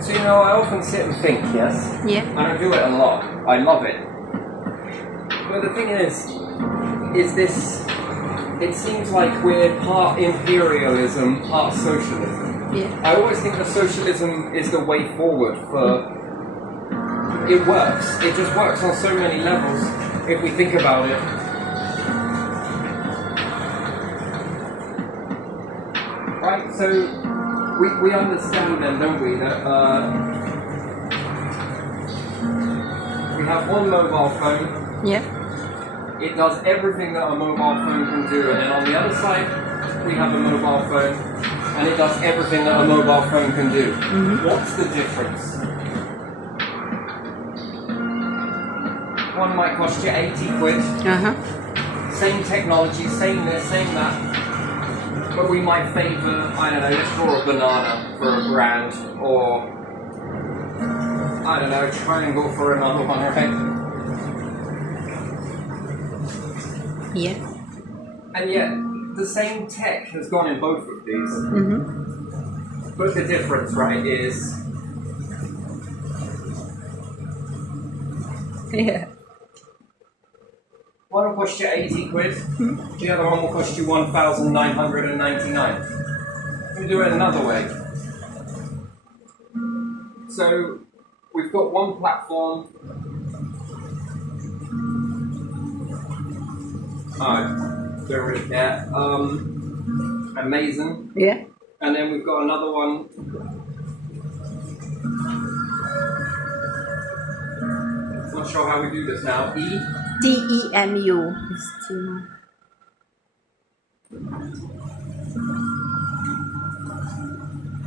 So, you know, I often sit and think, yes? Yeah. And I do it a lot. I love it. But the thing is this, it seems like we're part imperialism, part socialism. Yeah. I always think that socialism is the way forward for... It works. It just works on so many levels if we think about it. Right, so we understand then, don't we, that we have one mobile phone. Yeah. It does everything that a mobile phone can do, and then on the other side we have a mobile phone and it does everything that a mobile phone can do. What's the difference? One might cost you 80 quid. Same technology, same this, same that. But we might favour, I don't know, let's draw a banana for a brand, or I don't know, a triangle for another one, right? Yeah. And yet, the same tech has gone in both of these. But the difference, right, is... Yeah. One will cost you 80 quid, the other one will cost you 1,999. Let me do it another way. So, we've got one platform. Don't really care. Amazon. Yeah. And then we've got another one. Not sure how we do this now. TEMU. It's Temu.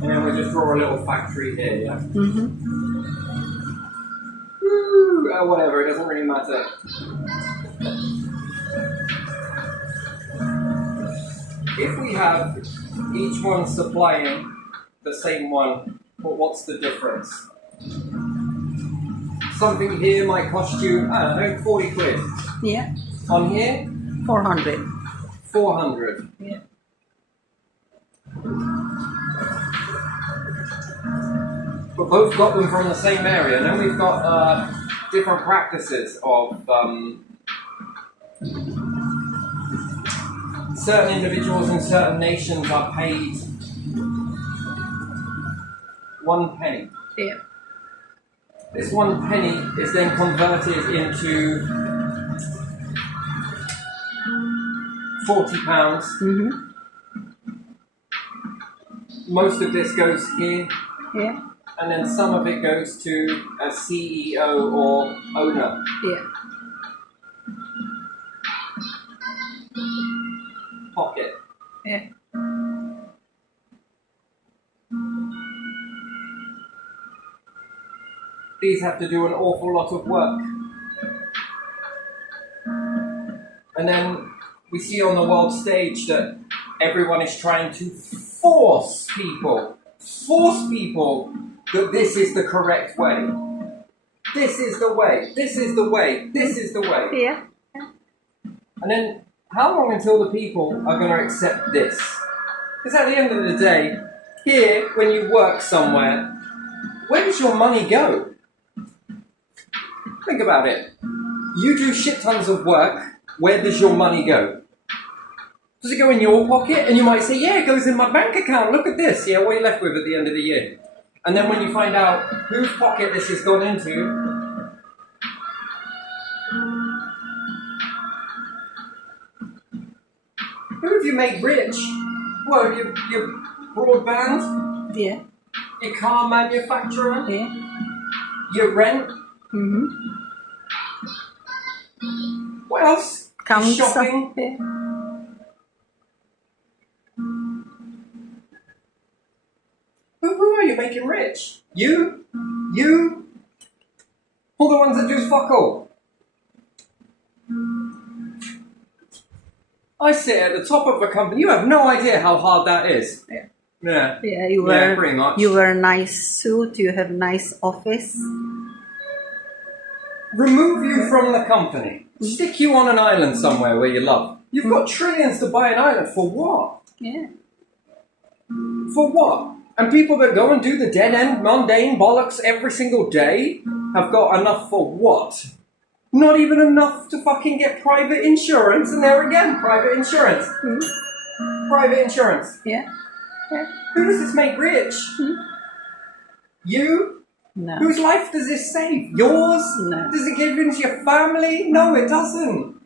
And then we just draw a little factory here, yeah? Whatever, it doesn't really matter. If we have each one supplying the same one, well, what's the difference? Something here might cost you, I don't know, 40 quid. Yeah. On here? 400. 400. Yeah. But both got them from the same area. And then we've got different practices of certain individuals in certain nations are paid 1 penny. Yeah. This 1 penny is then converted into £40. Most of this goes here. Yeah. And then some of it goes to a CEO or owner. Yeah. Pocket. Yeah. These have to do an awful lot of work. And then we see on the world stage that everyone is trying to force people that this is the correct way. This is the way. This is the way. This is the way. Yeah. And then, how long until the people are going to accept this? Because at the end of the day, here, when you work somewhere, where does your money go? Think about it. You do shit tons of work, where does your money go? Does it go in your pocket? And you might say, yeah, it goes in my bank account, look at this. Yeah, what are you left with at the end of the year? And then when you find out whose pocket this has gone into, who have you made rich? Well, your broadband? Yeah. Your car manufacturer? Yeah. Your rent? What else? Shopping? Yeah. Who are you making rich? You? All the ones that do fuck all. I sit at the top of a company. You have no idea how hard that is. Yeah. Yeah. Yeah, you wear pretty much. You wear nice suit, you have nice office. Remove you from the company. Stick you on an island somewhere where you love. You've got trillions to buy an island. For what? Yeah. For what? And people that go and do the dead-end, mundane bollocks every single day have got enough for what? Not even enough to fucking get private insurance, and there again, private insurance. Private insurance. Yeah. Yeah. Who does this make rich? You? No. Whose life does this save? Yours? No. Does it give into your family? No, it doesn't.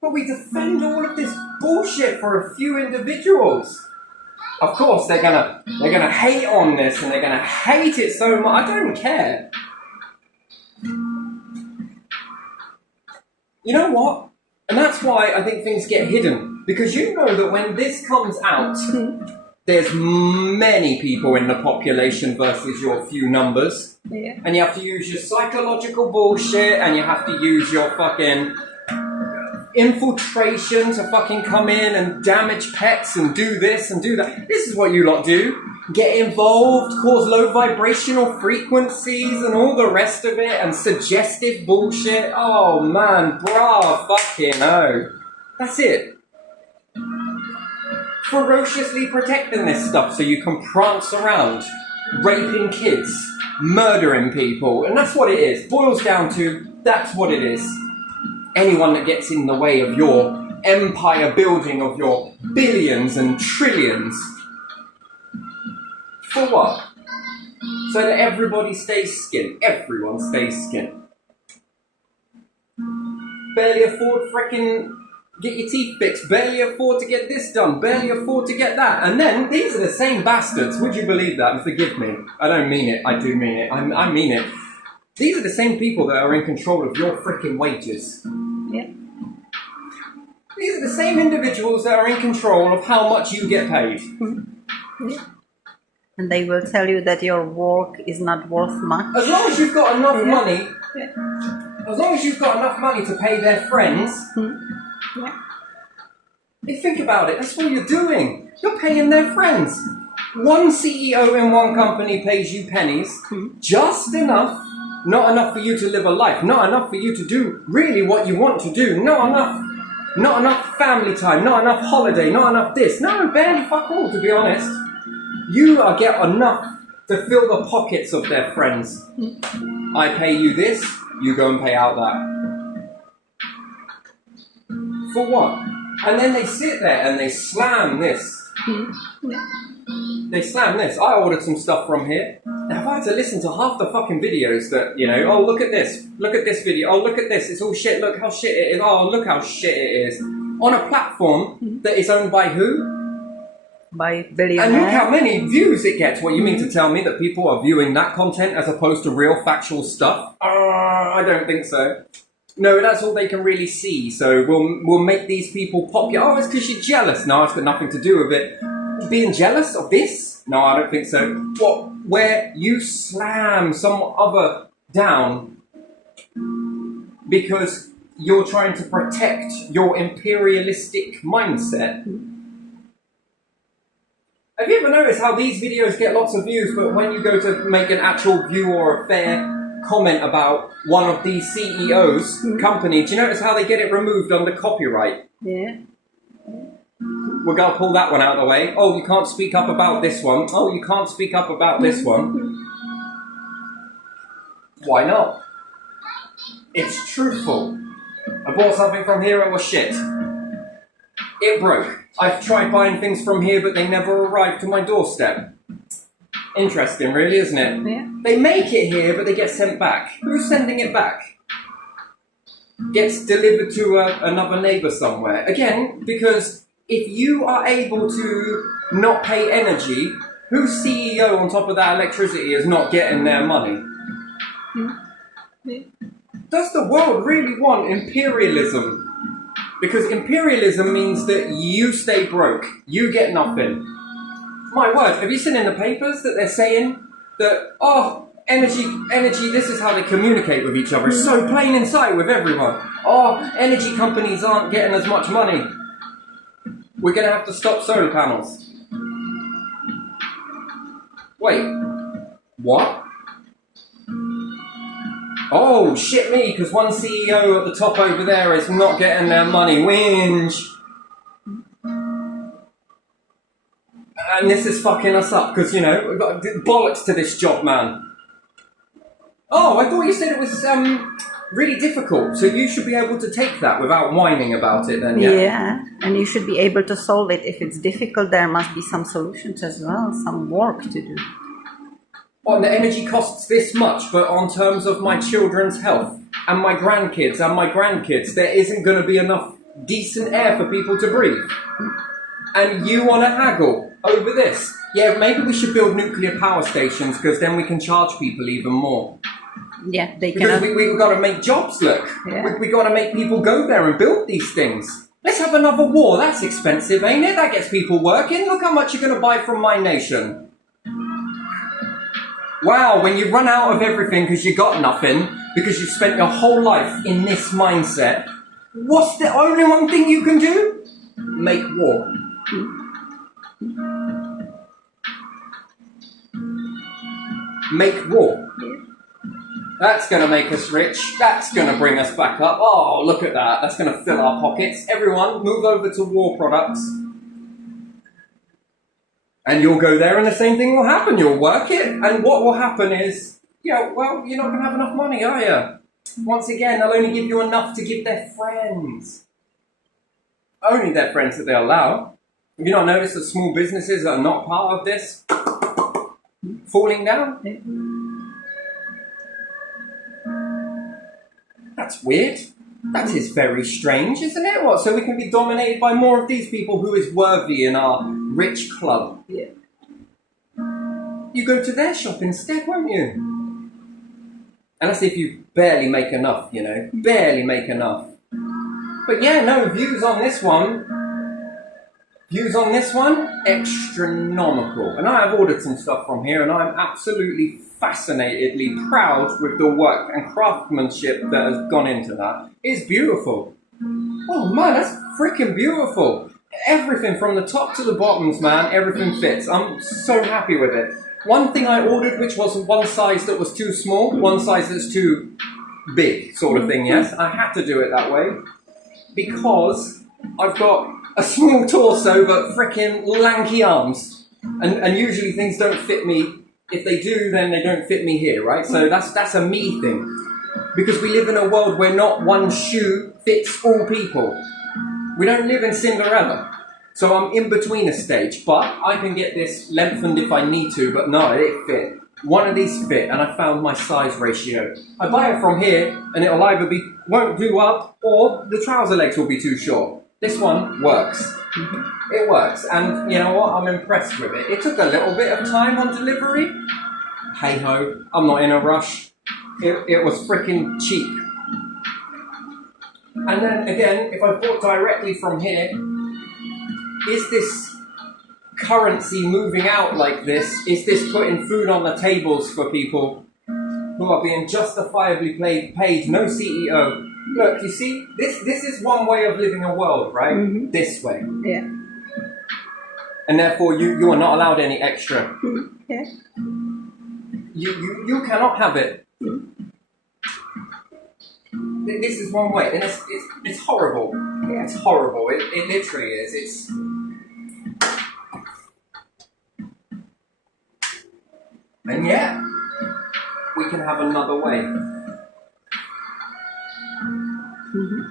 But we defend all of this bullshit for a few individuals. Of course, they're gonna hate on this, and they're gonna hate it so much. I don't care. You know what? And that's why I think things get hidden. Because you know that when this comes out, there's many people in the population versus your few numbers. Yeah. And you have to use your psychological bullshit, and you have to use your fucking infiltration to fucking come in and damage pets and do this and do that. This is what you lot do. Get involved, cause low vibrational frequencies and all the rest of it, and suggestive bullshit. Oh man, brah, fucking oh. That's it. Ferociously protecting this stuff so you can prance around, raping kids, murdering people, and that's what it is. Boils down to, that's what it is. Anyone that gets in the way of your empire building, of your billions and trillions. For what? So that everybody stays skin. Everyone stays skin. Barely afford frickin' get your teeth fixed. Barely afford to get this done. Barely afford to get that. And then, these are the same bastards. Would you believe that? And forgive me. I don't mean it. I do mean it. I mean it. These are the same people that are in control of your frickin' wages. Yeah. These are the same individuals that are in control of how much you get paid. Yeah. And they will tell you that your work is not worth much. As long as you've got enough money, Yeah. as long as you've got enough money to pay their friends, Yeah. you think about it, that's what you're doing. You're paying their friends. One CEO in one company pays you pennies, just enough, not enough for you to live a life, not enough for you to do really what you want to do, not enough family time, not enough holiday, not enough this. No, barely fuck all, to be honest. You get enough to fill the pockets of their friends. I pay you this, you go and pay out that. For what? And then they sit there and they slam this. They slam this. I ordered some stuff from here. Now, if I had to listen to half the fucking videos that, oh, look at this video, oh, look at this, it's all shit, look how shit it is, oh, look how shit it is. On a platform that is owned by who? By billionaires. And look how many views it gets. What, you mean to tell me that people are viewing that content as opposed to real factual stuff? I don't think so. No, that's all they can really see. So we'll make these people popular. Oh, it's because you're jealous. No, it's got nothing to do with it. Being jealous of this? No, I don't think so. What? Where you slam some other down because you're trying to protect your imperialistic mindset. Have you ever noticed how these videos get lots of views, but when you go to make an actual view or a fair comment about one of these CEOs' company, do you notice how they get it removed under copyright? Yeah. We're going to pull that one out of the way. Oh, you can't speak up about this one. Oh, you can't speak up about this one. Why not? It's truthful. I bought something from here, it was shit. It broke. I've tried buying things from here, but they never arrived to my doorstep. Interesting, really, isn't it? Yeah. They make it here, but they get sent back. Who's sending it back? Gets delivered to another neighbour somewhere. Again, because if you are able to not pay energy, whose CEO on top of that electricity is not getting their money? Yeah. Does the world really want imperialism? Because imperialism means that you stay broke, you get nothing. My word, have you seen in the papers that they're saying that, oh, energy, this is how they communicate with each other. It's so plain in sight with everyone. Oh, energy companies aren't getting as much money. We're going to have to stop solar panels. Wait, what? Oh, shit me, because one CEO at the top over there is not getting their money. Whinge. And this is fucking us up, because, you know, we've got bollocks to this job, man. Oh, I thought you said it was really difficult, so you should be able to take that without whining about it then, yeah? Yeah, and you should be able to solve it. If it's difficult, there must be some solutions as well, some work to do. Oh, and the energy costs this much, but on terms of my children's health, and my grandkids, there isn't going to be enough decent air for people to breathe. And you want to haggle over this? Yeah, maybe we should build nuclear power stations, because then we can charge people even more. Yeah, they Because cannot. we've got to make jobs, look. Yeah. We got to make people go there and build these things. Let's have another war. That's expensive, ain't it? That gets people working. Look how much you're going to buy from my nation. Wow, when you run out of everything because you got nothing, because you've spent your whole life in this mindset, what's the only one thing you can do? Make war. Make war. That's going to make us rich. That's going to bring us back up. Oh, look at that. That's going to fill our pockets. Everyone, move over to war products. And you'll go there and the same thing will happen. You'll work it. And what will happen is, well, you're not going to have enough money, are you? Once again, they'll only give you enough to give their friends. Only their friends that they'll allow. Have you not noticed that small businesses that are not part of this falling down? That's weird. That is very strange, isn't it? What? So we can be dominated by more of these people who is worthy in our rich club. Yeah. You go to their shop instead, won't you? And that's if you barely make enough, you know. Barely make enough. But yeah, no, views on this one, astronomical. And I have ordered some stuff from here, and I'm absolutely fascinatedly proud with the work and craftsmanship that has gone into that. It's beautiful. Oh man, that's freaking beautiful. Everything from the top to the bottoms, man, everything fits. I'm so happy with it. One thing I ordered, which was one size that was too small, one size that's too big, sort of thing, yes? I had to do it that way because I've got a small torso but freaking lanky arms. And usually things don't fit me. If they do, then they don't fit me here, right? So that's a me thing. Because we live in a world where not one shoe fits all people. We don't live in Cinderella. So I'm in between a stage, but I can get this lengthened if I need to, but no, it fit. One of these fit, and I found my size ratio. I buy it from here, and it'll either won't do up, or the trouser legs will be too short. This one works. It works, and you know what? I'm impressed with it. It took a little bit of time on delivery. Hey ho, I'm not in a rush. It was freaking cheap. And then again, if I bought directly from here, is this currency moving out like this? Is this putting food on the tables for people who are being justifiably paid? No CEO. Look, you see, this is one way of living a world, right? Mm-hmm. This way. Yeah. And therefore, you are not allowed any extra. Yeah. You cannot have it. This is one way, and it's horrible. Yeah. It's horrible. It literally is. And yet, we can have another way. Mm-hmm.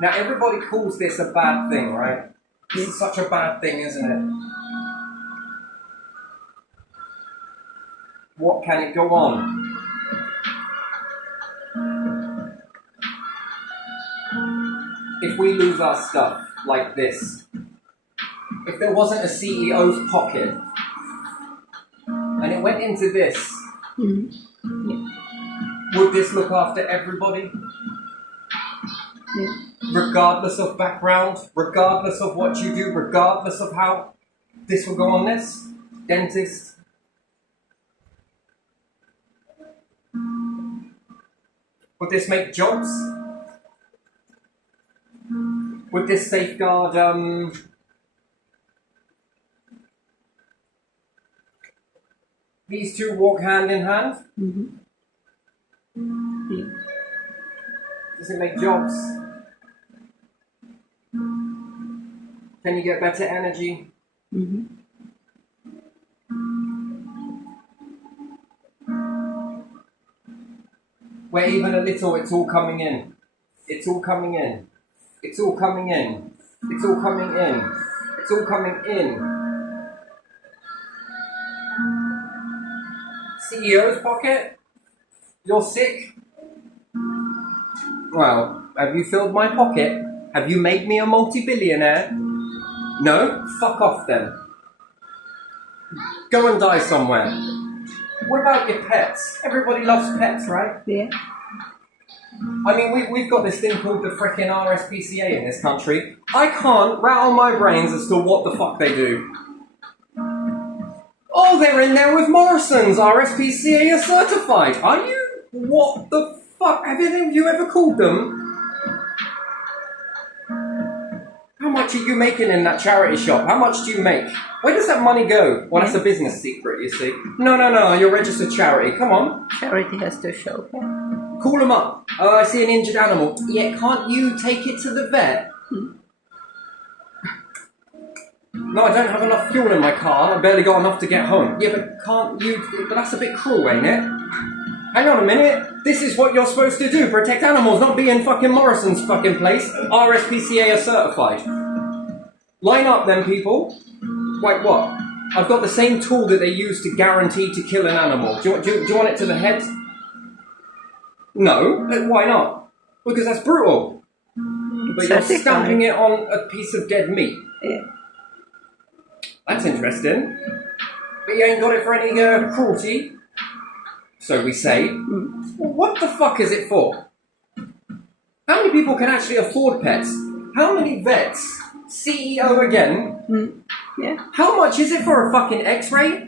Now, everybody calls this a bad thing, right? This is such a bad thing, isn't it? What can it go on? If we lose our stuff like this, if there wasn't a CEO's pocket and it went into this, would this look after everybody? Regardless of background, regardless of what you do, regardless of how this will go on this? Dentist? Would this make jobs? Would this safeguard these two walk hand in hand? Mm-hmm. Yeah. Does it make jobs? Can you get better energy? Mm-hmm. Where even a little, it's all coming in. It's all coming in. It's all coming in. It's all coming in. It's all coming in. CEO's pocket? You're sick? Well, have you filled my pocket? Have you made me a multi-billionaire? No? Fuck off then. Go and die somewhere. What about your pets? Everybody loves pets, right? Yeah. I mean, we've got this thing called the frickin' RSPCA in this country. I can't rattle my brains as to what the fuck they do. Oh, they're in there with Morrison's. RSPCA are certified. Are you? What the fuck? Have any of you ever called them? How much are you making in that charity shop? How much do you make? Where does that money go? Well, that's a business secret, you see. No, you're registered charity. Come on. Charity has to show. Yeah. Call them up. Oh, I see an injured animal. Yeah, can't you take it to the vet? No, I don't have enough fuel in my car. I barely got enough to get home. Yeah, but can't you... But that's a bit cruel, ain't it? Hang on a minute. This is what you're supposed to do. Protect animals, not be in fucking Morrison's fucking place. RSPCA are certified. Line up then, people. Wait, what? I've got the same tool that they use to guarantee to kill an animal. Do you want it to the head? No. Why not? Because that's brutal. But you're stamping it on a piece of dead meat. Yeah. That's interesting. But you ain't got it for any cruelty. So we say. Well, what the fuck is it for? How many people can actually afford pets? How many vets? CEO again? Yeah. How much is it for a fucking x-ray?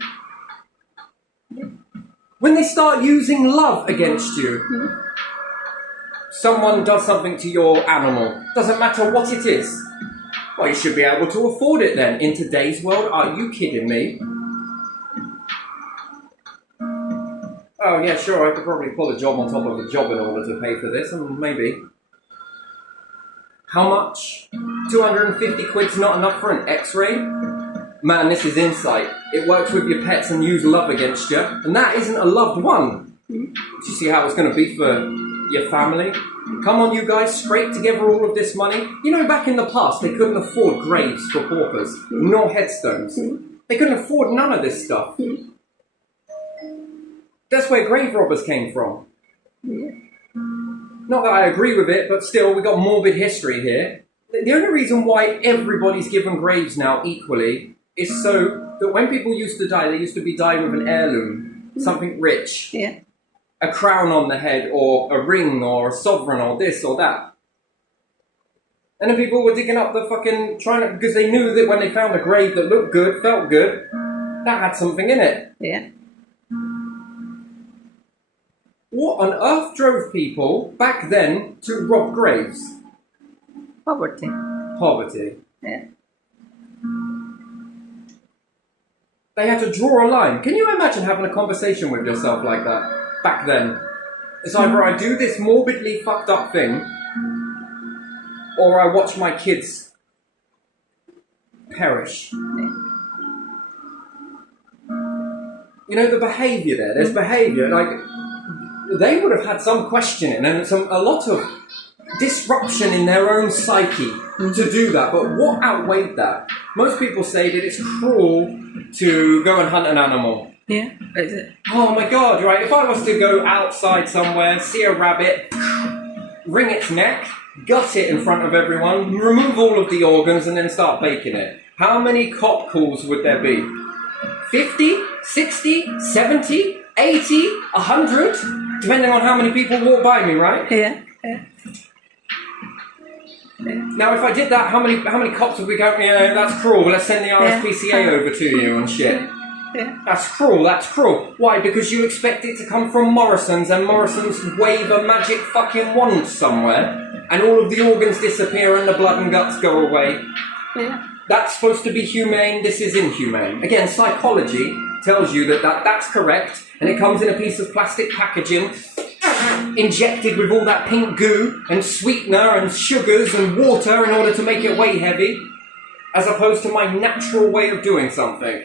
When they start using love against you, someone does something to your animal, doesn't matter what it is. Well, you should be able to afford it then. In today's world, are you kidding me? Oh yeah, sure, I could probably pull a job on top of a job in order to pay for this, and maybe. How much? 250 quid's not enough for an x-ray? Man, this is insight. It works with your pets and use love against you, and that isn't a loved one. Do you see how it's going to be for your family? Come on, you guys, scrape together all of this money. You know, back in the past, they couldn't afford graves for paupers, nor headstones. They couldn't afford none of this stuff. That's where grave robbers came from. Not that I agree with it, but still, we got morbid history here. The only reason why everybody's given graves now equally is so that when people used to die, they used to be dying with an heirloom, something rich. Yeah. A crown on the head, or a ring, or a sovereign, or this or that. And then people were digging up the fucking, because they knew that when they found a grave that looked good, felt good, that had something in it. Yeah. What on earth drove people back then to rob graves? Poverty. Poverty. Yeah. They had to draw a line. Can you imagine having a conversation with yourself like that back then? It's either I do this morbidly fucked up thing, or I watch my kids perish. You know, the behaviour there's behaviour, like, they would have had some questioning and a lot of disruption in their own psyche to do that. But what outweighed that? Most people say that it's cruel to go and hunt an animal. Yeah, is it? Oh my God, right? If I was to go outside somewhere, see a rabbit, wring its neck, gut it in front of everyone, remove all of the organs and then start baking it, how many cop calls would there be? 50? 60? 70? 80? 100? Depending on how many people walk by me, right? Yeah. Yeah. Now, if I did that, how many cops would we go, you know, that's cruel, let's send the RSPCA over to you and shit. Yeah. That's cruel. Why? Because you expect it to come from Morrison's and Morrison's wave a magic fucking wand somewhere and all of the organs disappear and the blood and guts go away. Yeah. That's supposed to be humane, this is inhumane. Again, psychology tells you that's correct, and it comes in a piece of plastic packaging, injected with all that pink goo and sweetener and sugars and water in order to make it weigh heavy. as opposed to my natural way of doing something.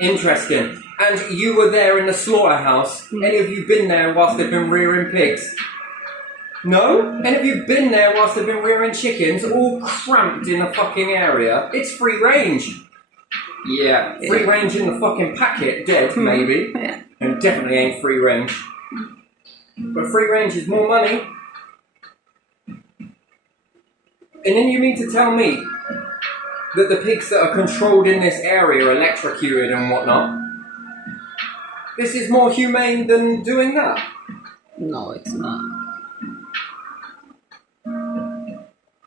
Interesting. And you were there in the slaughterhouse. Any of you been there whilst they've been rearing pigs? No? Any of you been there whilst they've been rearing chickens, all cramped in a fucking area? It's free range. Yeah, free range in the fucking packet, dead, maybe. Yeah. And definitely ain't free range. But free range is more money. And then you mean to tell me that the pigs that are controlled in this area are electrocuted and whatnot? This is more humane than doing that? No, it's not.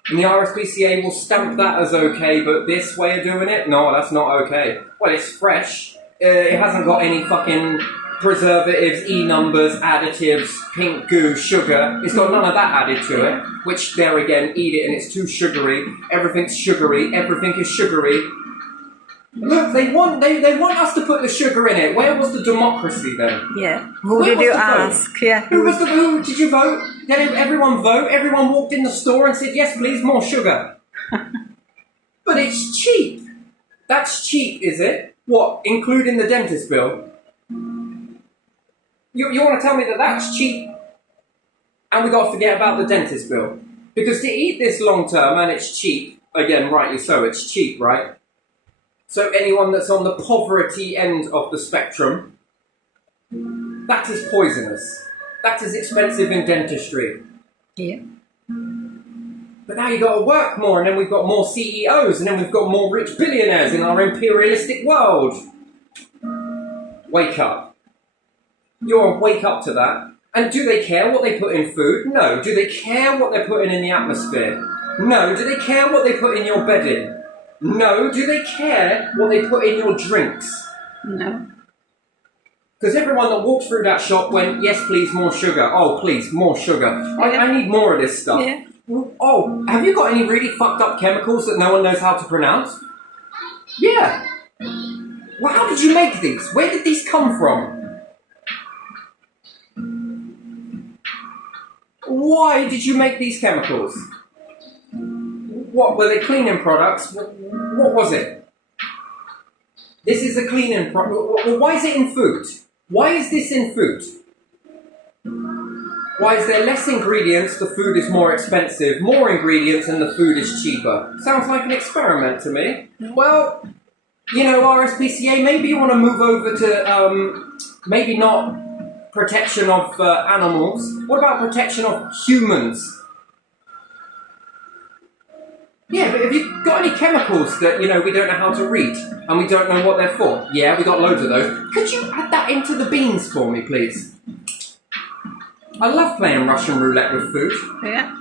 And the RSPCA will stamp that as okay, but this way of doing it? No, that's not okay. Well, it's fresh. It hasn't got any fucking preservatives, E-numbers, additives, pink goo, sugar. It's got none of that added to it. Which, there again, eat it and it's too sugary. Everything's sugary. Everything is sugary. Look, they want us to put the sugar in it. Where was the democracy then? Yeah. Who Where did was you the vote? ask? Yeah. Who did you vote? Did everyone vote? Everyone walked in the store and said, yes, please, more sugar. But it's cheap. That's cheap, is it? What, including the dentist bill? You want to tell me that that's cheap? And we got to forget about the dentist bill? Because to eat this long term, and it's cheap, again, rightly so, it's cheap, right? So anyone that's on the poverty end of the spectrum, that is poisonous. That is expensive in dentistry. Yeah. But now you've got to work more, and then we've got more CEOs, and then we've got more rich billionaires in our imperialistic world. Wake up. You'll wake up to that. And do they care what they put in food? No. Do they care what they're putting in the atmosphere? No. Do they care what they put in your bedding? No. Do they care what they put in your drinks? No. Because everyone that walked through that shop went, yes, please, more sugar. Oh, please, more sugar. I need more of this stuff. Yeah. Oh, have you got any really fucked up chemicals that no one knows how to pronounce? Yeah. Well, how did you make these? Where did these come from? Why did you make these chemicals? What, were they cleaning products? What was it? This is a cleaning product. Well, why is it in food? Why is this in food? Why is there less ingredients, the food is more expensive, more ingredients and the food is cheaper? Sounds like an experiment to me. Well, you know, RSPCA, maybe you want to move over to, maybe not protection of animals. What about protection of humans? Yeah, but have you got any chemicals that, you know, we don't know how to read and we don't know what they're for? Yeah, we got loads of those. Could you add that into the beans for me, please? I love playing Russian roulette with food. Yeah.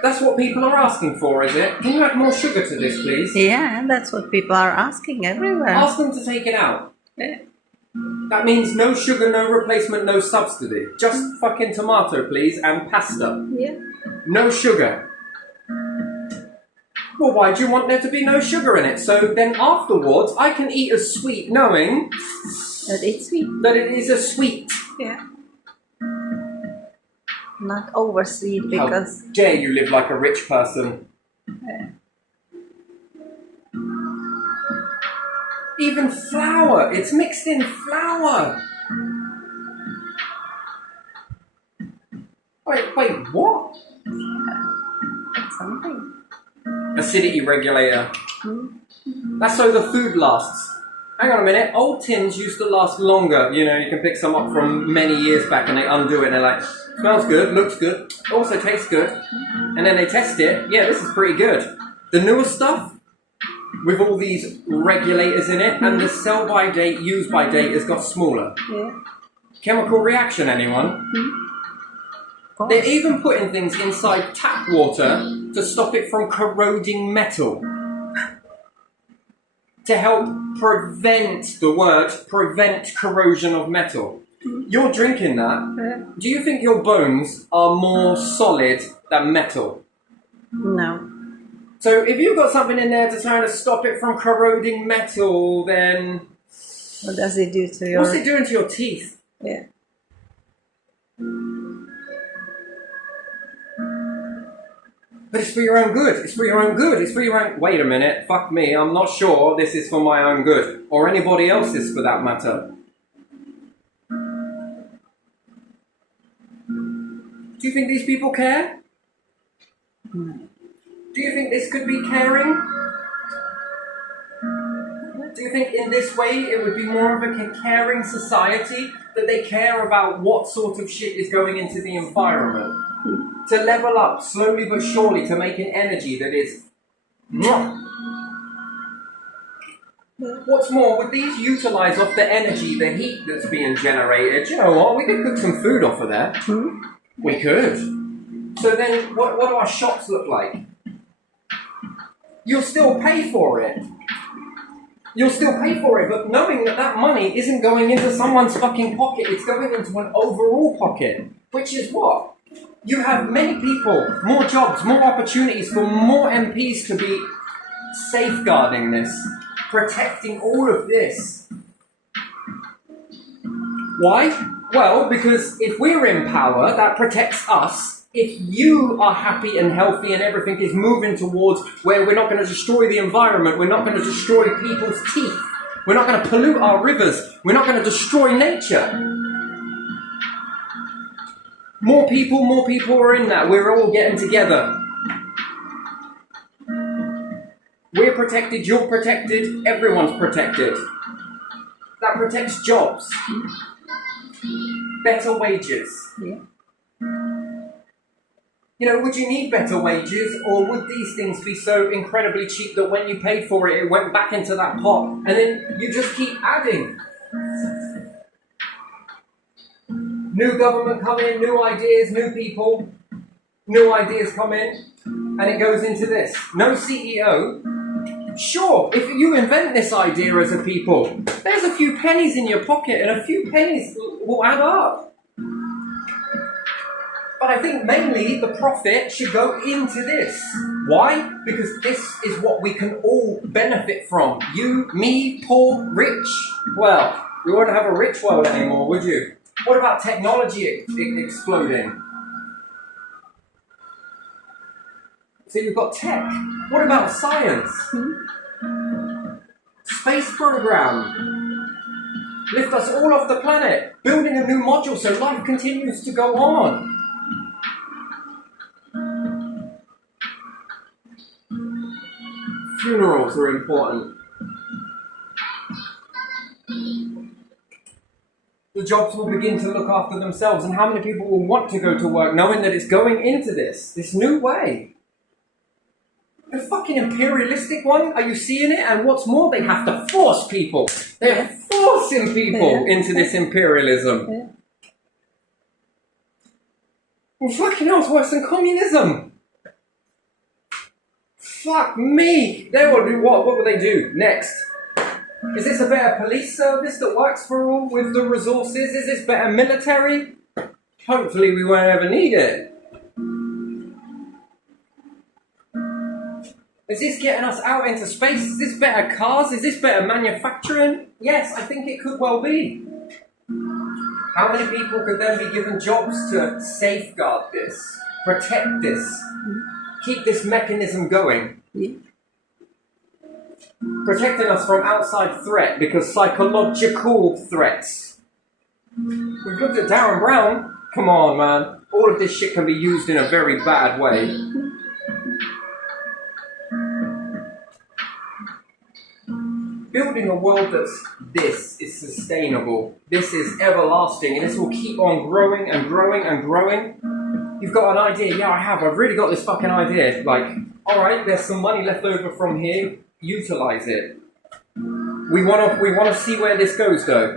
That's what people are asking for, is it? Can you add more sugar to this, please? Yeah, that's what people are asking everywhere. Ask them to take it out. Yeah. That means no sugar, no replacement, no subsidy. Just fucking tomato, please, and pasta. Yeah. No sugar. Well, why do you want there to be no sugar in it? So then afterwards, I can eat a sweet knowing That it's sweet. that it is a sweet. Yeah. Not over sweet because... How dare you live like a rich person? Yeah. Even flour, it's mixed in flour. Wait, what? That's something. Acidity regulator. That's so the food lasts. Hang on a minute, old tins used to last longer. You know, you can pick some up from many years back and they undo it and they're like, smells good, looks good, also tastes good. And then they test it, yeah, this is pretty good. The newer stuff, with all these regulators in it, and the sell by date, use by date has got smaller. Yeah. Chemical reaction, anyone? They're even putting things inside tap water to stop it from corroding metal. To help prevent corrosion of metal. You're drinking that. Yeah. Do you think your bones are more solid than metal? No. So if you've got something in there to try to stop it from corroding metal, then... What does it do to your... What's it doing to your teeth? Yeah. But it's for your own good. It's for your own good. It's for your own... Wait a minute. Fuck me. I'm not sure this is for my own good. Or anybody else's for that matter. Do you think these people care? Do you think this could be caring? Do you think in this way it would be more of a caring society? That they care about what sort of shit is going into the environment? To level up slowly but surely to make an energy that is... What's more, would these utilise off the energy, the heat that's being generated? You know what, we could cook some food off of there. We could. So then, what do our shops look like? You'll still pay for it. You'll still pay for it, but knowing that that money isn't going into someone's fucking pocket, it's going into an overall pocket. Which is what? You have many people, more jobs, more opportunities for more MPs to be safeguarding this, protecting all of this. Why? Well, because if we're in power, that protects us. If you are happy and healthy and everything is moving towards where we're not going to destroy the environment, we're not going to destroy people's teeth, we're not going to pollute our rivers, we're not going to destroy nature. More people are in that. We're all getting together. We're protected, you're protected, everyone's protected. That protects jobs. Better wages. Yeah. You know, would you need better wages, or would these things be so incredibly cheap that when you paid for it, it went back into that pot, and then you just keep adding? New government come in, new ideas, new people, new ideas come in, and it goes into this. No CEO. Sure, if you invent this idea as a people, there's a few pennies in your pocket, and a few pennies will add up. But I think mainly the profit should go into this. Why? Because this is what we can all benefit from. You, me, poor, rich. Well, you wouldn't have a rich world anymore, would you? What about technology exploding? So you've got tech. What about science? Space program. Lift us all off the planet. Building a new module so life continues to go on. Funerals are important. The jobs will begin to look after themselves, and how many people will want to go to work knowing that it's going into this new way? The fucking imperialistic one, are you seeing it? And what's more, they have to force people. They're forcing people into this imperialism. Well, fucking hell, it's worse than communism. Fuck me! They will do what? What will they do next? Is this a better police service that works for all with the resources? Is this better military? Hopefully we won't ever need it. Is this getting us out into space? Is this better cars? Is this better manufacturing? Yes, I think it could well be. How many people could then be given jobs to safeguard this, protect this, keep this mechanism going? Protecting us from outside threat, because psychological threats. We've looked at Darren Brown. Come on, man. All of this shit can be used in a very bad way. Building a world this is sustainable, this is everlasting, and this will keep on growing and growing and growing. You've got an idea. Yeah, I've really got this fucking idea. Like, alright, there's some money left over from here. Utilize it. We want to see where this goes, though.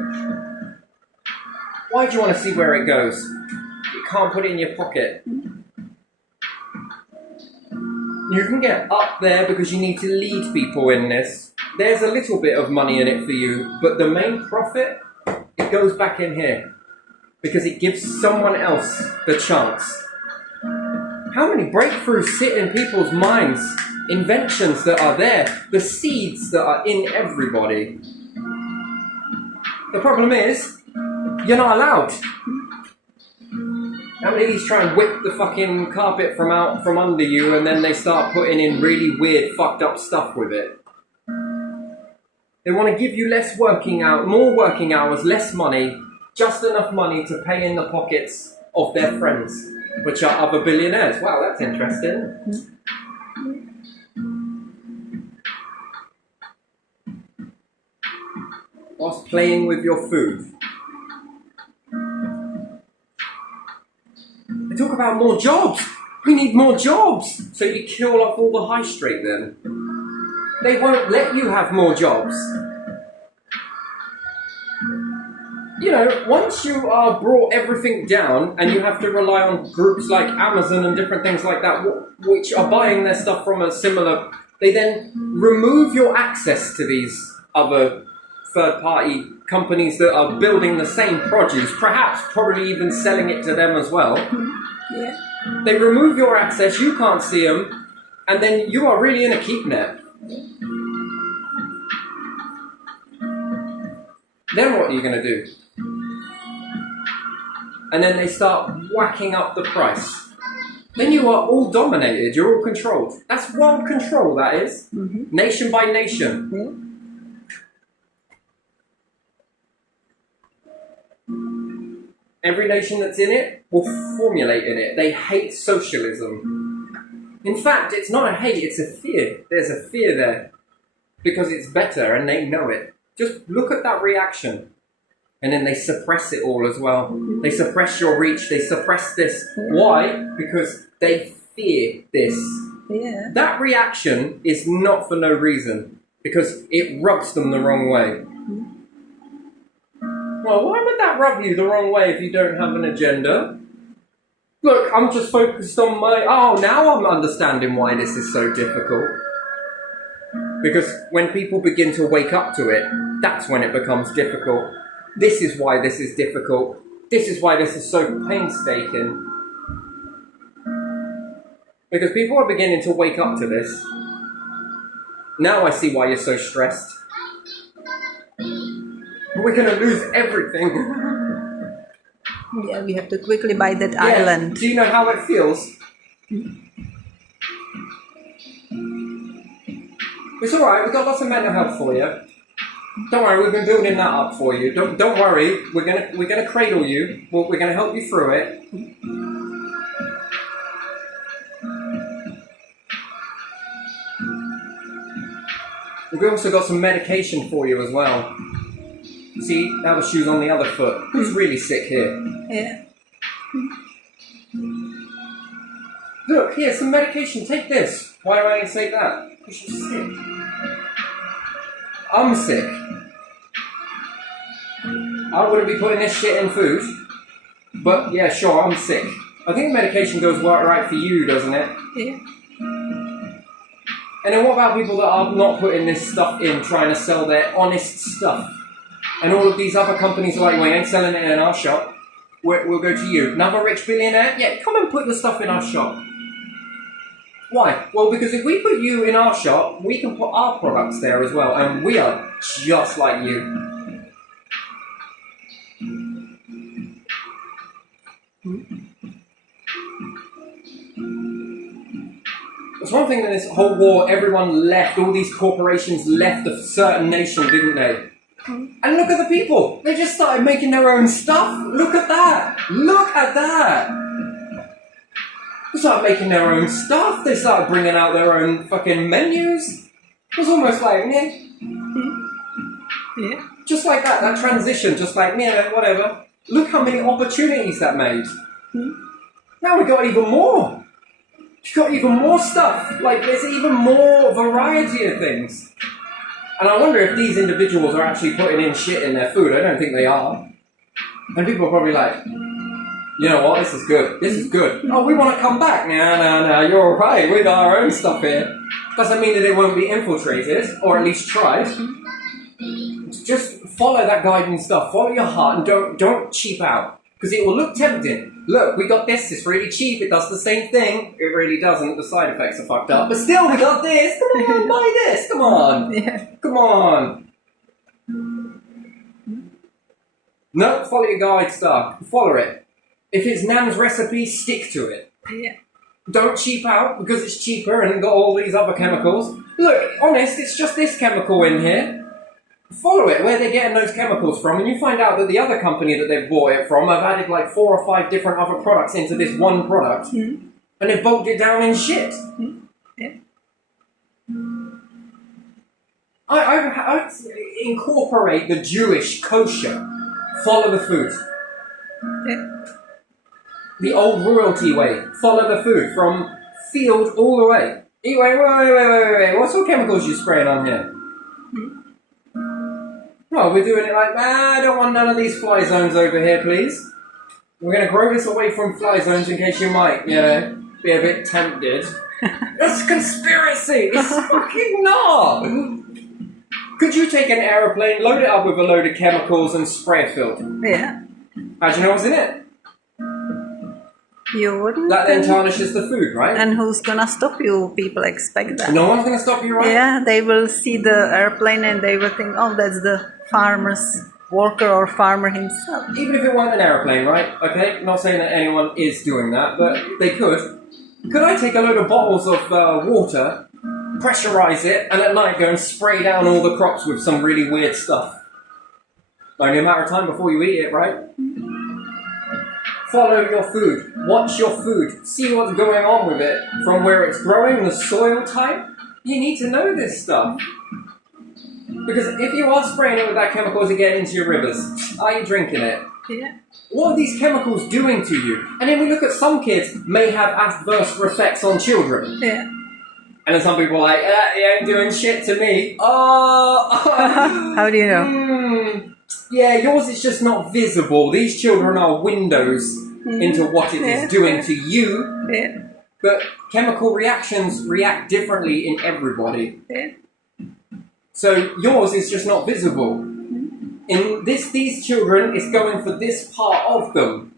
Why do you want to see where it goes? You can't put it in your pocket. You can get up there because you need to lead people in this. There's a little bit of money in it for you, but the main profit, it goes back in here because it gives someone else the chance. How many breakthroughs sit in people's minds? Inventions that are there, the seeds that are in everybody. The problem is, you're not allowed. How many of these try and whip the fucking carpet from under you, and then they start putting in really weird, fucked up stuff with it? They want to give you more working hours, less money, just enough money to pay in the pockets of their friends, which are other billionaires. Wow, that's interesting. Whilst playing with your food. They talk about more jobs. We need more jobs. So you kill off all the high street then. They won't let you have more jobs. You know, once you are brought everything down and you have to rely on groups like Amazon and different things like that, which are buying their stuff from a similar... They then remove your access to these other third-party companies that are building the same produce, perhaps probably even selling it to them as well. Yeah. They remove your access, you can't see them, and then you are really in a keep net. Then what are you going to do? And then they start whacking up the price. Then you are all dominated, you're all controlled. That's world control, that is. Mm-hmm. Nation by nation. Yeah. Every nation that's in it will formulate in it. They hate socialism. In fact, it's not a hate, it's a fear. There's a fear there. Because it's better and they know it. Just look at that reaction. And then they suppress it all as well. They suppress your reach, they suppress this. Why? Because they fear this. Yeah. That reaction is not for no reason. Because it rubs them the wrong way. Well, why would that rub you the wrong way if you don't have an agenda? Look, I'm just focused on my... Oh, now I'm understanding why this is so difficult. Because when people begin to wake up to it, that's when it becomes difficult. This is why this is difficult. This is why this is so painstaking. Because people are beginning to wake up to this. Now I see why you're so stressed. We're going to lose everything. Yeah, we have to quickly buy that island. Do you know how it feels? It's alright, we've got lots of mental health for you. Don't worry, we've been building that up for you. Don't worry, we're gonna cradle you. We're gonna help you through it. We've also got some medication for you as well. See, now the shoe's on the other foot. Who's really sick here? Yeah. Look, here, some medication. Take this. Why do I need to take that? Because you're sick. I'm sick. I wouldn't be putting this shit in food. But yeah, sure, I'm sick. I think medication goes right for you, doesn't it? Yeah. And then what about people that are not putting this stuff in, trying to sell their honest stuff? And all of these other companies are like, we ain't selling it in our shop. We'll go to you. Another rich billionaire? Yeah, come and put your stuff in our shop. Why? Well, because if we put you in our shop, we can put our products there as well. And we are just like you. There's one thing in this whole war, everyone left, all these corporations left a certain nation, didn't they? And look at the people. They just started making their own stuff. Look at that. Look at that. They started making their own stuff. They started bringing out their own fucking menus. It was almost like, yeah. Yeah. Just like that transition, just like, yeah, whatever. Look how many opportunities that made. Now we got even more. We've got even more stuff. Like, there's even more variety of things. And I wonder if these individuals are actually putting in shit in their food. I don't think they are. And people are probably like, you know what, this is good. This is good. Oh, we want to come back. No, you're alright. We got our own stuff here. Doesn't mean that it won't be infiltrated, or at least tried. Just follow that guiding stuff. Follow your heart and don't cheap out. Because it will look tempting. Look, we got this. It's really cheap. It does the same thing. It really doesn't. The side effects are fucked up. But still, we got this. Come on, buy this. Come on. Yeah. Come on. No, follow your guide stuff. Follow it. If it's Nan's recipe, stick to it. Yeah. Don't cheap out because it's cheaper and got all these other chemicals. Look, honest, it's just this chemical in here. Follow it, where they're getting those chemicals from, and you find out that the other company that they've bought it from have added like 4 or 5 different other products into this one product, and they've bulked it down in shit. Yeah. I incorporate the Jewish kosher. Follow the food. Yeah. The old royalty way. Follow the food from field all the way. Wait. What sort of chemicals are you spraying on here? Well, we're doing it like, I don't want none of these fly zones over here, please. We're going to grow this away from fly zones in case you might, be a bit tempted. That's conspiracy! It's fucking not! Could you take an aeroplane, load it up with a load of chemicals and spray a field? Yeah. How'd you know what's in it? You wouldn't. That then tarnishes the food, right? And who's gonna stop you? People expect that. No one's going to stop you, right? Yeah, they will see the airplane and they will think, oh, that's the farmer's worker or farmer himself. Even if it weren't an aeroplane, right? Okay, not saying that anyone is doing that, but they could. Could I take a load of bottles of water, pressurize it, and at night go and spray down all the crops with some really weird stuff? Only a matter of time before you eat it, right? Follow your food. Watch your food. See what's going on with it. From where it's growing, the soil type. You need to know this stuff. Because if you are spraying it with that chemical to get into your rivers, are you drinking it? Yeah. What are these chemicals doing to you? And then we look at some kids may have adverse effects on children. Yeah. And then some people are like, it ain't doing shit to me. Oh. How do you know? Yeah, yours is just not visible. These children are windows into what it is doing to you. Yeah. But chemical reactions react differently in everybody. Yeah. So yours is just not visible. In these children, it's going for this part of them.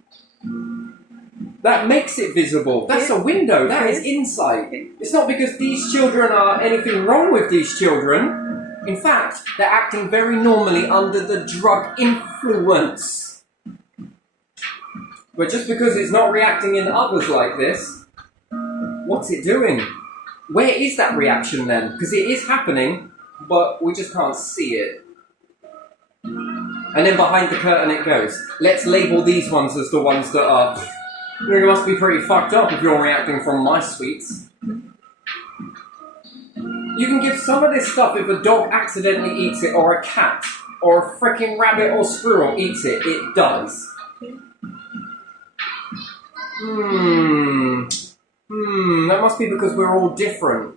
That makes it visible. That's a window. That is insight. It's not because these children are anything wrong with these children. In fact, they're acting very normally under the drug influence. But just because it's not reacting in others like this, what's it doing? Where is that reaction then? Because it is happening, but we just can't see it. And then behind the curtain it goes. Let's label these ones as the ones that are... You must be pretty fucked up if you're reacting from my sweets. You can give some of this stuff if a dog accidentally eats it, or a cat, or a freaking rabbit or squirrel eats it. It does. That must be because we're all different.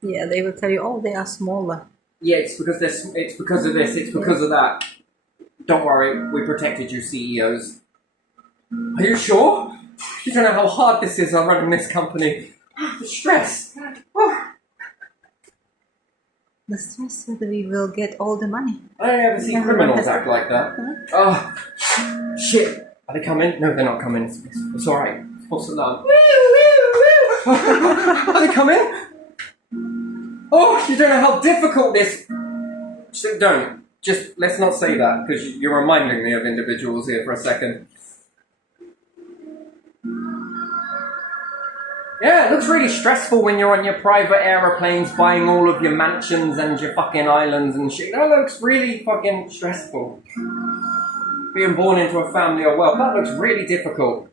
Yeah, they will tell you, oh, they are smaller. Yeah, it's because it's because of this, it's because of that. Don't worry, we protected you, CEOs. Are you sure? You don't know how hard this is on running this company. The stress. The stress that we will get all the money. I don't ever see criminals act like that. Oh, shit. Are they coming? No, they're not coming. It's alright. False alarm. Are they coming? Oh, you don't know how difficult this... Just don't. Just, let's not say that, because you're reminding me of individuals here for a second. Yeah, it looks really stressful when you're on your private aeroplanes buying all of your mansions and your fucking islands and shit. That looks really fucking stressful. Being born into a family of wealth, that looks really difficult.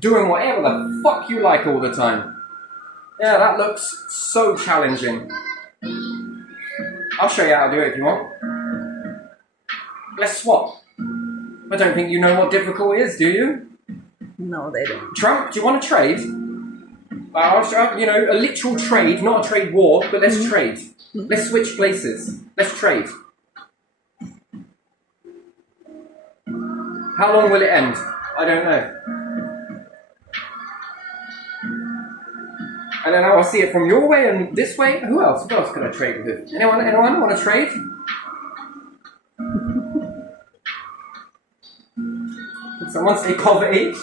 Doing whatever the fuck you like all the time. Yeah, that looks so challenging. I'll show you how to do it if you want. Let's swap. I don't think you know what difficult is, do you? No, they don't. Trump, do you want to trade? I'll show you, a literal trade, not a trade war, but let's trade. Let's switch places. Let's trade. How long will it end? I don't know. And then I'll see it from your way and this way. Who else? Who else could I trade with? Anyone want to trade? Did someone say poverty?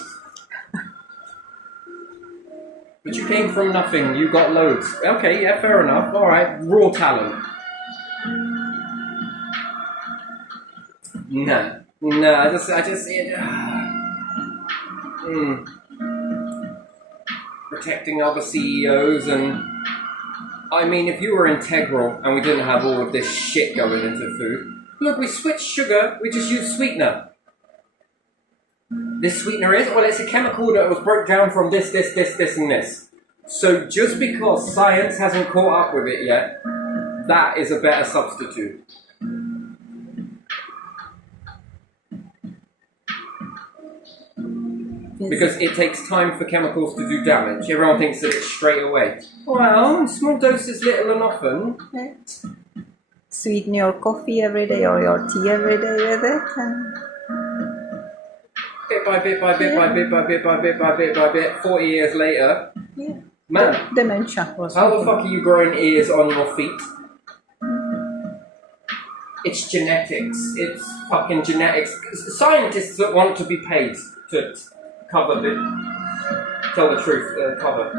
But you came from nothing, you got loads. Okay, yeah, fair enough. Alright, raw talent. No. No, protecting other CEOs and... I mean, if you were integral and we didn't have all of this shit going into food... Look, we switched sugar, we just used sweetener. This sweetener is... Well, it's a chemical that was broke down from this, and this. So just because science hasn't caught up with it yet, that is a better substitute. Because it takes time for chemicals to do damage. Everyone thinks that it's straight away. Well, small doses, little and often. Sweeten your coffee every day or your tea every day with it. Bit by bit by bit by bit by bit by bit by bit by bit, 40 years later. Yeah. Man, Dementia was. How the fuck are you growing ears on your feet? It's genetics. It's fucking genetics. Scientists that want to be paid to cover tell the truth, cover.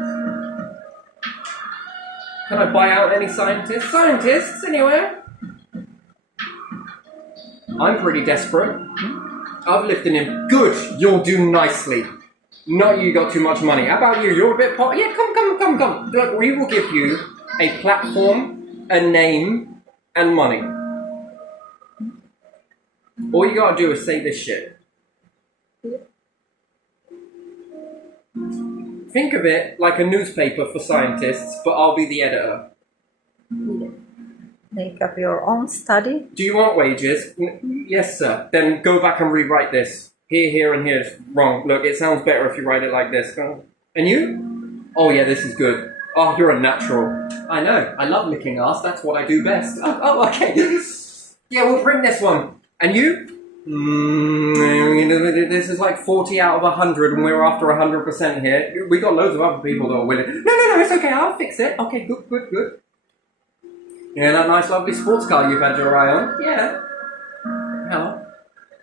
Can I buy out any scientists? Scientists, anywhere? I'm pretty desperate. I've lifted him. Good, you'll do nicely. Not you got too much money. How about you? You're a bit pop. Yeah, come. Look, we will give you a platform, a name, and money. All you gotta do is say this shit. Think of it like a newspaper for scientists, but I'll be the editor. Make up your own study. Do you want wages? Yes, sir. Then go back and rewrite this. Here, and here is wrong. Look, it sounds better if you write it like this. And you? Oh, yeah, this is good. Oh, you're a natural. I know. I love licking ass. That's what I do best. Oh, okay. Yeah, we'll print this one. And you? This is like 40 out of 100 and we're after 100% here. We got loads of other people that are willing. No, it's okay. I'll fix it. Okay, good. Yeah, that nice, lovely sports car you've had your eye on? Yeah. Hello.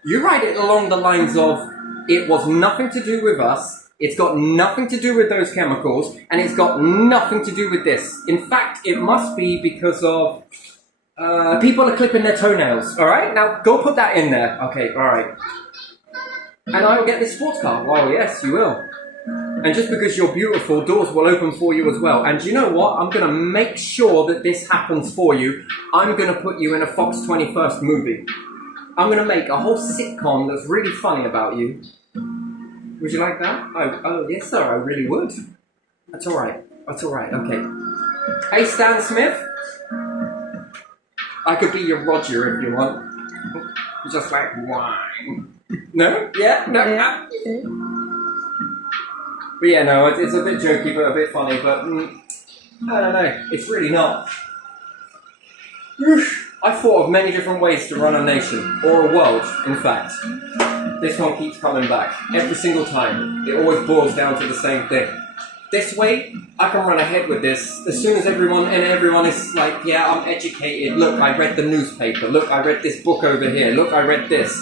You write it along the lines of, it was nothing to do with us, it's got nothing to do with those chemicals, and it's got nothing to do with this. In fact, it must be because of people are clipping their toenails, alright? Now, go put that in there. Okay, alright. And I will get this sports car. Well, yes, you will. And just because you're beautiful, doors will open for you as well. And you know what? I'm going to make sure that this happens for you. I'm going to put you in a Fox 21st movie. I'm going to make a whole sitcom that's really funny about you. Would you like that? Oh, yes, sir, I really would. That's all right. Okay. Hey, Stan Smith. I could be your Roger if you want. Just like wine. No? Yeah? No? Yeah. But yeah, no, it's a bit jokey, but a bit funny, but I don't know. It's really not. I've thought of many different ways to run a nation, or a world, in fact. This one keeps coming back, every single time. It always boils down to the same thing. This way, I can run ahead with this, as soon as everyone is like, yeah, I'm educated, look, I read the newspaper, look, I read this book over here, look, I read this.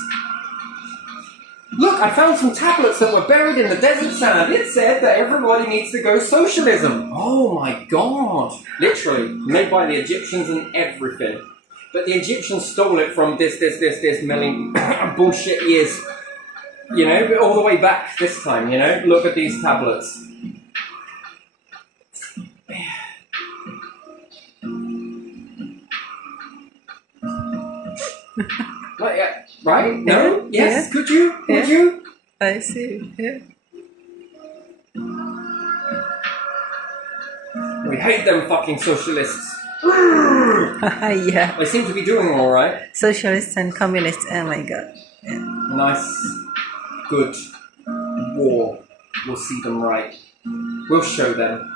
Look, I found some tablets that were buried in the desert sand. It said that everybody needs to go socialism. Oh my god. Literally, made by the Egyptians and everything. But the Egyptians stole it from this many bullshit years. You know, all the way back this time, you know? Look at these tablets. Right? No? Yes? Could you? Would you? I see. Yeah. We hate them fucking socialists. Yeah. They seem to be doing all right. Socialists and communists. Oh my god. Yeah. Nice, good war. We'll see them right. We'll show them.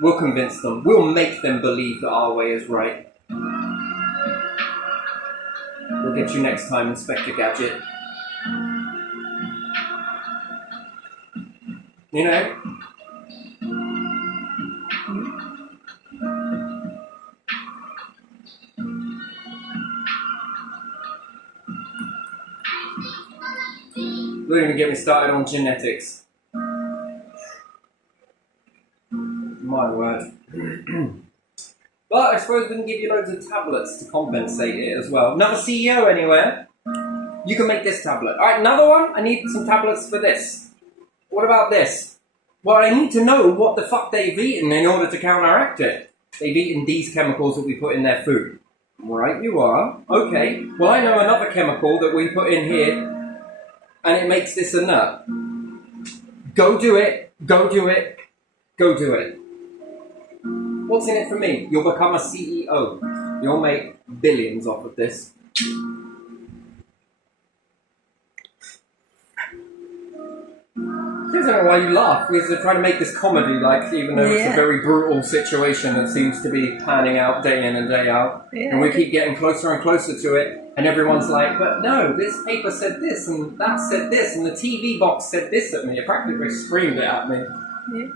We'll convince them. We'll make them believe that our way is right. We'll get you next time, Inspector Gadget. You know? Don't even get me started on genetics. My word. But I suppose we can give you loads of tablets to compensate it as well. Another CEO anywhere? You can make this tablet. All right, another one. I need some tablets for this. What about this? Well, I need to know what the fuck they've eaten in order to counteract it. They've eaten these chemicals that we put in their food. Right, you are. Okay. Well, I know another chemical that we put in here, and it makes this inert. Go do it. Go do it. Go do it. What's in it for me? You'll become a CEO. You'll make billions off of this. I don't know why you laugh. We're trying to make this comedy, like, even though it's a very brutal situation that seems to be panning out day in and day out. Yeah. And we keep getting closer and closer to it, and everyone's like, but no, this paper said this, and that said this, and the TV box said this at me. It practically screamed it at me. Yeah.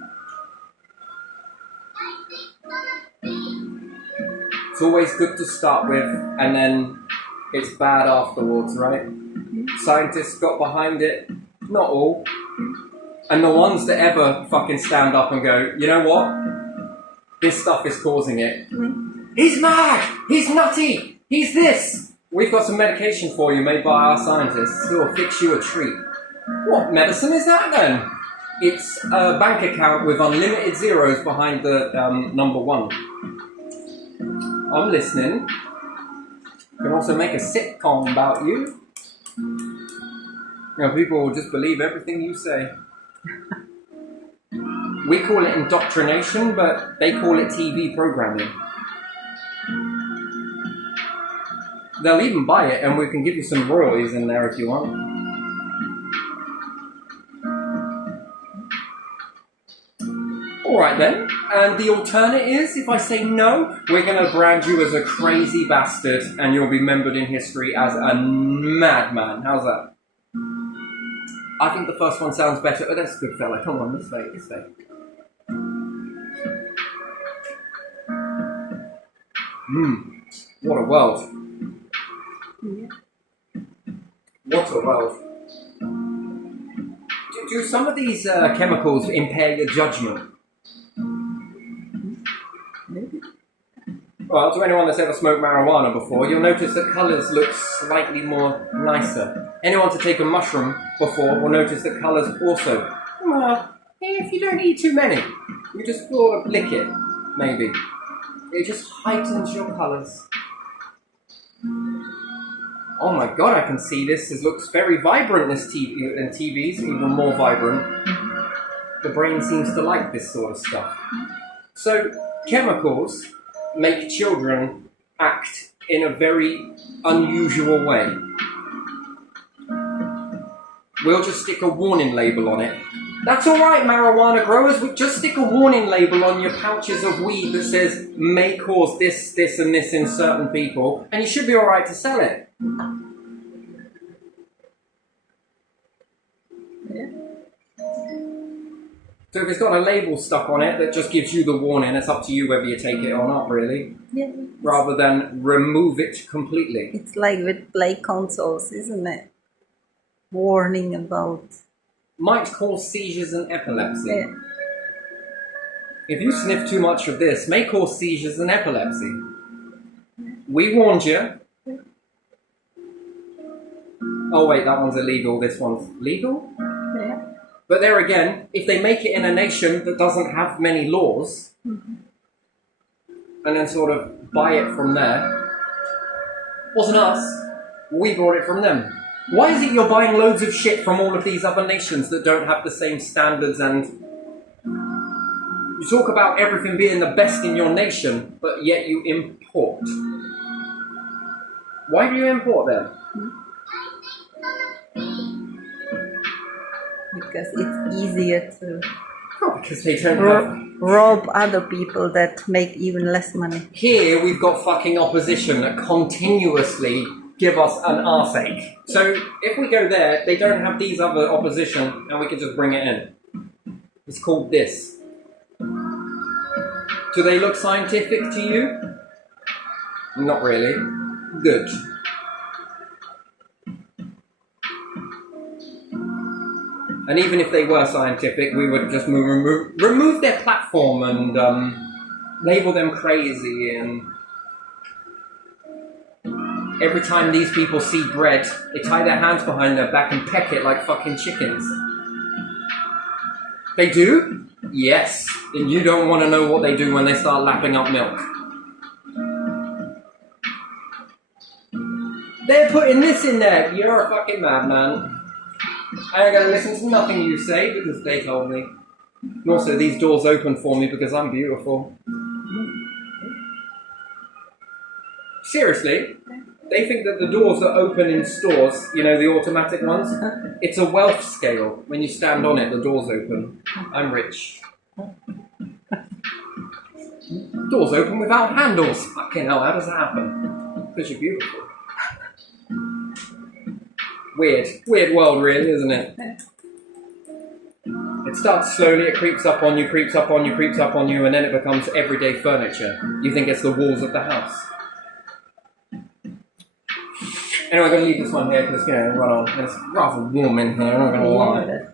It's always good to start with, and then it's bad afterwards, right? Scientists got behind it, not all. And the ones that ever fucking stand up and go, you know what? This stuff is causing it. He's mad! He's nutty! He's this! We've got some medication for you made by our scientists who will fix you a treat. What medicine is that then? It's a bank account with unlimited zeros behind the number 1. I'm listening. Can also make a sitcom about you. You know, people will just believe everything you say. We call it indoctrination, but they call it TV programming. They'll even buy it, and we can give you some royalties in there if you want. Alright then, and the alternate is, if I say no, we're going to brand you as a crazy bastard, and you'll be remembered in history as a madman. How's that? I think the first one sounds better. Oh, that's good, fella. Come on, this way, this way. What a world. What a world. Do some of these chemicals impair your judgment? Well, to anyone that's ever smoked marijuana before, you'll notice that colours look slightly more nicer. Anyone to take a mushroom before will notice that colours also. Well, if you don't eat too many, you just sort of lick it, maybe. It just heightens your colours. Oh my god, I can see this. It looks very vibrant, this TV, and TV's even more vibrant. The brain seems to like this sort of stuff. So, chemicals make children act in a very unusual way. We'll just stick a warning label on it. That's alright, marijuana growers, we'll just stick a warning label on your pouches of weed that says may cause this, this and this in certain people, and you should be alright to sell it. Yeah. So if it's got a label stuck on it that just gives you the warning, it's up to you whether you take it or not, really. Yeah. Rather than remove it completely. It's like with play consoles, isn't it? Warning about... Might cause seizures and epilepsy. Yeah. If you sniff too much of this, may cause seizures and epilepsy. We warned you. Oh wait, that one's illegal, this one's legal? Yeah. But there again, if they make it in a nation that doesn't have many laws, and then sort of buy it from there, wasn't us, we bought it from them. Why is it you're buying loads of shit from all of these other nations that don't have the same standards, and you talk about everything being the best in your nation, but yet you import? Why do you import them? Because it's easier to because they don't rob other people that make even less money. Here we've got fucking opposition that continuously give us an arseache. So if we go there, they don't have these other opposition, and we can just bring it in. It's called this. Do they look scientific to you? Not really. Good. And even if they were scientific, we would just remove their platform and label them crazy and Every time these people see bread, they tie their hands behind their back and peck it like fucking chickens. They do? Yes. And you don't want to know what they do when they start lapping up milk. They're putting this in there. You're a fucking madman. I ain't gonna listen to nothing you say because they told me. And also, these doors open for me because I'm beautiful. Seriously, they think that the doors that open in stores, you know, the automatic ones, it's a wealth scale. When you stand on it, the doors open. I'm rich. Doors open without handles. Fucking hell, how does that happen? Because you're beautiful. Weird world, really, isn't it? It starts slowly, it creeps up on you, creeps up on you, creeps up on you, and then it becomes everyday furniture. You think it's the walls of the house. Anyway, I'm going to leave this one here because, you know, it's rather warm in here, I'm not going to lie.